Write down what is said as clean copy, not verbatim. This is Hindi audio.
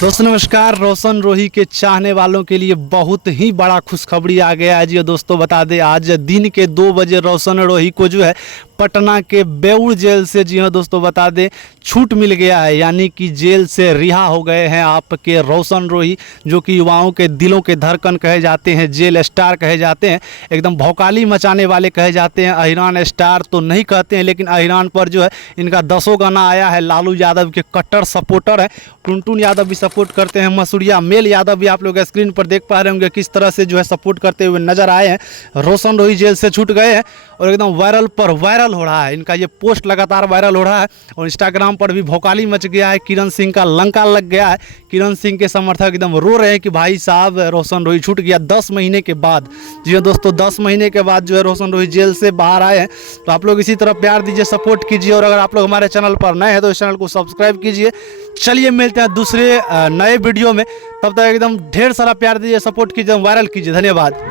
दोस्तों नमस्कार। रोशन रोही के चाहने वालों के लिए बहुत ही बड़ा खुशखबरी आ गया है जी। दोस्तों बता दें, आज दिन के 2 बजे रोशन रोही को जो है पटना के बेउर जेल से, जी हाँ दोस्तों बता दें, छूट मिल गया है। यानी कि जेल से रिहा हो गए हैं आपके रोशन रोही, जो कि युवाओं के दिलों के धड़कन कहे जाते हैं, जेल स्टार कहे जाते हैं, एकदम भौकाली मचाने वाले कहे जाते हैं। अहिरान स्टार तो नहीं कहते हैं, लेकिन अहिरान पर जो है इनका 10 गाना आया है। लालू यादव के कट्टर सपोर्टर है, टुनटुन यादव भी सपोर्ट करते हैं, मसूरिया मेल यादव भी आप लोग स्क्रीन पर देख पा रहे होंगे किस तरह से जो है सपोर्ट करते हुए नजर आए हैं। रोशन रोही जेल से छूट गए हैं और एकदम वायरल पर वायरल हो रहा है। इनका ये पोस्ट लगातार वायरल हो रहा है और इंस्टाग्राम पर भी भौकाली मच गया है। किरण सिंह का लंका लग गया है। किरण सिंह के समर्थक एकदम रो रहे हैं कि भाई साहब रोशन रोही छूट गया 10 महीने के बाद। जी हाँ दोस्तों, 10 महीने के बाद जो है रोशन रोही जेल से बाहर आए हैं। तो आप लोग इसी तरह प्यार दीजिए, सपोर्ट कीजिए, और अगर आप लोग हमारे चैनल पर नए हैं तो इस चैनल को सब्सक्राइब कीजिए। चलिए मिलते हैं दूसरे नए वीडियो में, तब तक एकदम ढेर सारा प्यार दीजिए, सपोर्ट कीजिए, वायरल कीजिए। धन्यवाद।